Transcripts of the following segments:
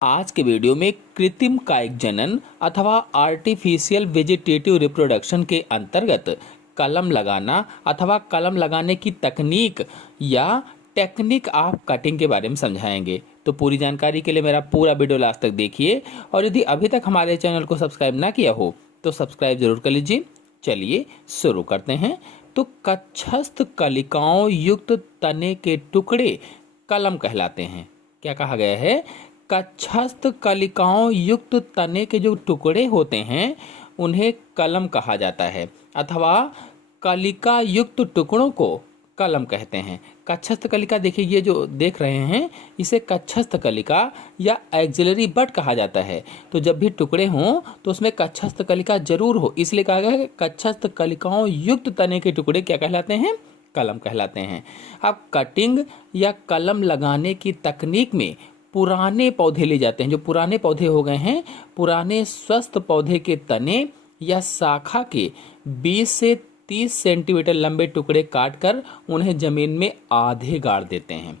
आज के वीडियो में कृत्रिम कायिक जनन अथवा आर्टिफिशियल वेजिटेटिव रिप्रोडक्शन के अंतर्गत कलम लगाना अथवा कलम लगाने की तकनीक या टेक्निक ऑफ कटिंग के बारे में समझाएंगे। तो पूरी जानकारी के लिए मेरा पूरा वीडियो लास्ट तक देखिए और यदि अभी तक हमारे चैनल को सब्सक्राइब ना किया हो तो सब्सक्राइब जरूर कर लीजिए। चलिए शुरू करते हैं। तो कक्षस्थ कलिकाओं युक्त तने के टुकड़े कलम कहलाते हैं। क्या कहा गया है? कक्षस्थ कलिकाओं युक्त तने के जो टुकड़े होते हैं उन्हें कलम कहा जाता है अथवा कलिका युक्त टुकड़ों को कलम कहते हैं। कक्षस्थ कलिका देखिए, ये जो देख रहे हैं इसे कक्षस्थ कलिका या एक्सिलरी बड कहा जाता है। तो जब भी टुकड़े हों तो उसमें कक्षस्थ कलिका जरूर हो, इसलिए कहा गया है कक्षस्थ कलिकाओं युक्त तने के टुकड़े क्या कहलाते हैं? कलम कहलाते हैं। अब कटिंग या कलम लगाने की तकनीक में पुराने पौधे ले जाते हैं। जो पुराने पौधे हो गए हैं, पुराने स्वस्थ पौधे के तने या शाखा के 20 से 30 सेंटीमीटर लंबे टुकड़े काटकर उन्हें जमीन में आधे गाड़ देते हैं।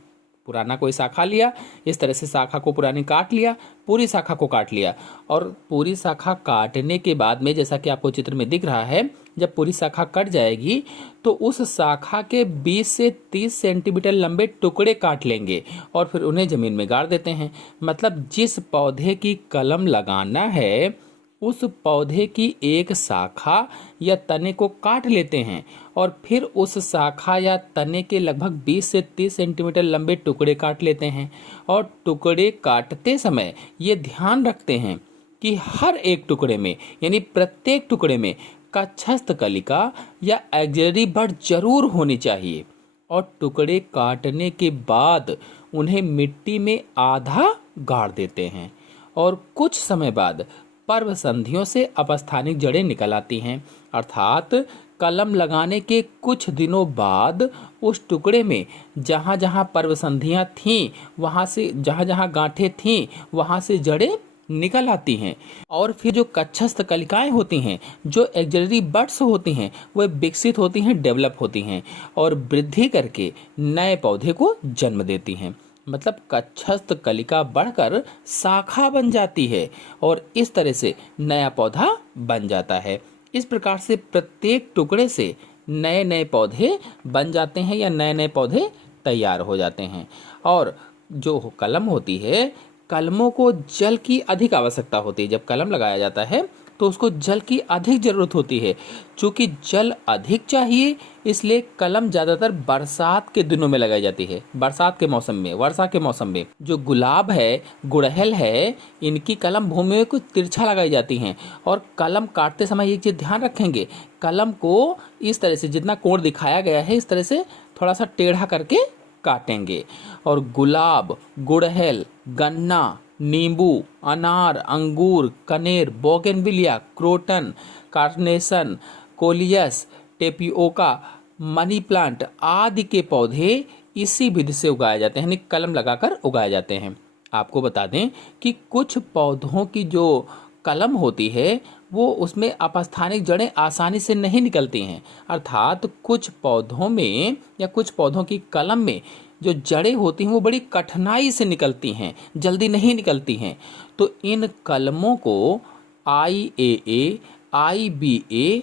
पुराना कोई शाखा लिया, इस तरह से शाखा को पुरानी काट लिया, पूरी शाखा को काट लिया और पूरी शाखा काटने के बाद में जैसा कि आपको चित्र में दिख रहा है, जब पूरी शाखा कट जाएगी तो उस शाखा के 20 से 30 सेंटीमीटर लंबे टुकड़े काट लेंगे और फिर उन्हें जमीन में गाड़ देते हैं। मतलब जिस पौधे की कलम लगाना है उस पौधे की एक शाखा या तने को काट लेते हैं और फिर उस शाखा या तने के लगभग 20 से 30 सेंटीमीटर लंबे टुकड़े काट लेते हैं और टुकड़े काटते समय ये ध्यान रखते हैं कि हर एक टुकड़े में यानी प्रत्येक टुकड़े में कक्षस्थ कलिका या एक्सिलरी बड जरूर होनी चाहिए और टुकड़े काटने के बाद उन्हें मिट्टी में आधा गाड़ देते हैं और कुछ समय बाद पर्व संधियों से अपस्थानिक जड़ें निकल आती हैं। अर्थात कलम लगाने के कुछ दिनों बाद उस टुकड़े में जहाँ जहाँ पर्व संधियाँ थीं, वहाँ से जहाँ जहाँ गांठें थीं वहाँ से जड़ें निकल आती हैं और फिर जो कक्षस्थ कलिकाएं होती हैं, जो एक्सिलरी बड्स होती हैं, वह विकसित होती हैं, डेवलप होती हैं और वृद्धि करके नए पौधे को जन्म देती हैं। मतलब कक्षस्थ कलिका बढ़कर शाखा बन जाती है और इस तरह से नया पौधा बन जाता है। इस प्रकार से प्रत्येक टुकड़े से नए नए पौधे बन जाते हैं या नए नए पौधे तैयार हो जाते हैं। और जो कलम होती है, कलमों को जल की अधिक आवश्यकता होती है। जब कलम लगाया जाता है तो उसको जल की अधिक जरूरत होती है। चूँकि जल अधिक चाहिए इसलिए कलम ज़्यादातर बरसात के दिनों में लगाई जाती है। बरसात के मौसम में, वर्षा के मौसम में जो गुलाब है, गुड़हल है, इनकी कलम भूमि में कुछ तिरछा लगाई जाती हैं और कलम काटते समय एक चीज़ ध्यान रखेंगे, कलम को इस तरह से जितना कोण दिखाया गया है इस तरह से थोड़ा सा टेढ़ा करके काटेंगे। और गुलाब, गुड़हल, गन्ना, नींबू, अनार, अंगूर, कनेर, bougainvillea, croton, carnation, coleus, tapioca, money plant आदि के पौधे इसी विधि से उगाए जाते हैं, यानी कलम लगाकर उगाए जाते हैं। आपको बता दें कि कुछ पौधों की जो कलम होती है वो उसमें अपस्थानिक जड़ें आसानी से नहीं निकलती हैं। अर्थात कुछ पौधों में या कुछ पौधों की कलम में जो जड़ें होती हैं वो बड़ी कठिनाई से निकलती हैं, जल्दी नहीं निकलती हैं। तो इन कलमों को IAA, IBA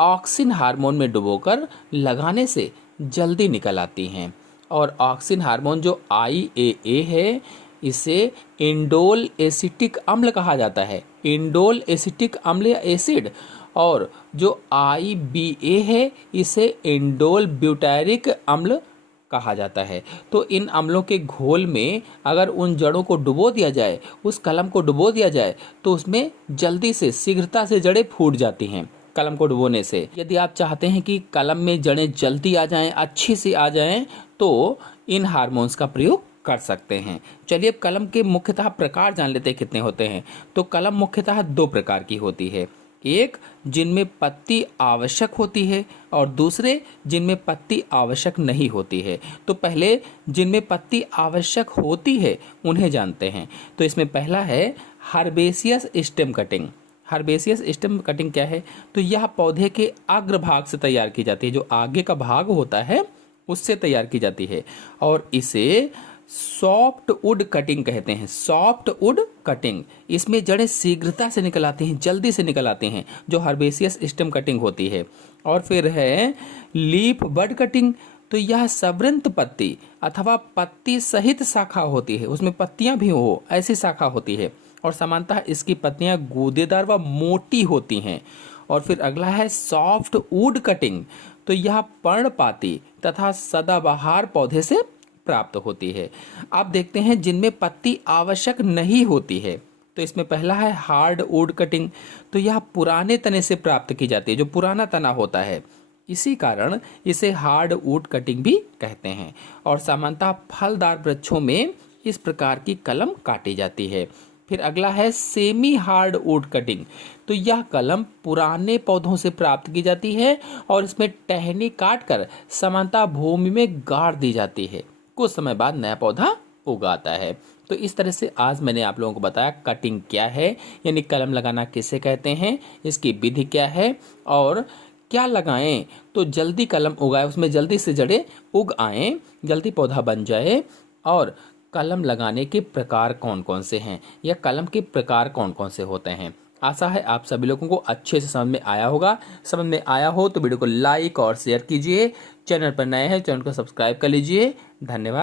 ऑक्सिन हार्मोन में डुबोकर लगाने से जल्दी निकल आती हैं। और ऑक्सिन हार्मोन जो IAA है इसे इंडोल एसिटिक अम्ल कहा जाता है, इंडोल एसिटिक अम्ल या एसिड। और जो IBA है इसे इंडोल ब्यूटारिक अम्ल कहा जाता है। तो इन अम्लों के घोल में अगर उन जड़ों को डुबो दिया जाए, उस कलम को डुबो दिया जाए तो उसमें जल्दी से, शीघ्रता से जड़ें फूट जाती हैं कलम को डुबोने से। यदि आप चाहते हैं कि कलम में जड़ें जल्दी आ जाएं, अच्छी से आ जाएं, तो इन हार्मोन्स का प्रयोग कर सकते हैं। चलिए अब कलम के मुख्यतः प्रकार जान लेते हैं कितने होते हैं। तो कलम मुख्यतः 2 प्रकार की होती है, एक जिनमें पत्ती आवश्यक होती है और दूसरे जिनमें पत्ती आवश्यक नहीं होती है। तो पहले जिनमें पत्ती आवश्यक होती है उन्हें जानते हैं। तो इसमें पहला है herbaceous stem cutting. Herbaceous stem cutting क्या है? तो यह पौधे के अग्रभाग से तैयार की जाती है, जो आगे का भाग होता है उससे तैयार की जाती है और इसे सॉफ्ट वुड कटिंग कहते हैं, सॉफ्ट वुड कटिंग। इसमें जड़ें शीघ्रता से निकल आती हैं, जल्दी से निकल आती हैं, जो हर्बेसियस स्टेम कटिंग होती है। और फिर है लीफ बड कटिंग। तो यह सवृंत पत्ती अथवा पत्ती सहित शाखा होती है, उसमें पत्तियां भी हो ऐसी शाखा होती है, और सामान्यतः इसकी पत्तियां गूदेदार व मोटी होती हैं। और फिर अगला है सॉफ्ट वुड कटिंग। तो यह पर्णपाती तथा सदाबहार पौधे से प्राप्त होती है। अब देखते हैं जिनमें पत्ती आवश्यक नहीं होती है। तो इसमें पहला है हार्ड वुड कटिंग। तो यह पुराने तने से प्राप्त की जाती है, जो पुराना तना होता है, इसी कारण इसे हार्ड वुड कटिंग भी कहते हैं। और सामान्यतः फलदार वृक्षों में इस प्रकार की कलम काटी जाती है। फिर अगला है सेमी हार्ड वुड कटिंग। तो यह कलम पुराने पौधों से प्राप्त की जाती है और इसमें टहनी काटकर सामान्यतः भूमि में गाड़ दी जाती है, कुछ समय बाद नया पौधा उगाता है। तो इस तरह से आज मैंने आप लोगों को बताया कटिंग क्या है, यानी कलम लगाना किसे कहते हैं, इसकी विधि क्या है, और क्या लगाएं तो जल्दी कलम उगाए, उसमें जल्दी से जड़ें उग आएं, जल्दी पौधा बन जाए, और कलम लगाने के प्रकार कौन कौन से हैं, या कलम के प्रकार कौन कौन से होते हैं। आशा है आप सभी लोगों को अच्छे से समझ में आया होगा। समझ में आया हो तो वीडियो को लाइक और शेयर कीजिए। चैनल पर नए हैं, चैनल को सब्सक्राइब कर लीजिए। धन्यवाद।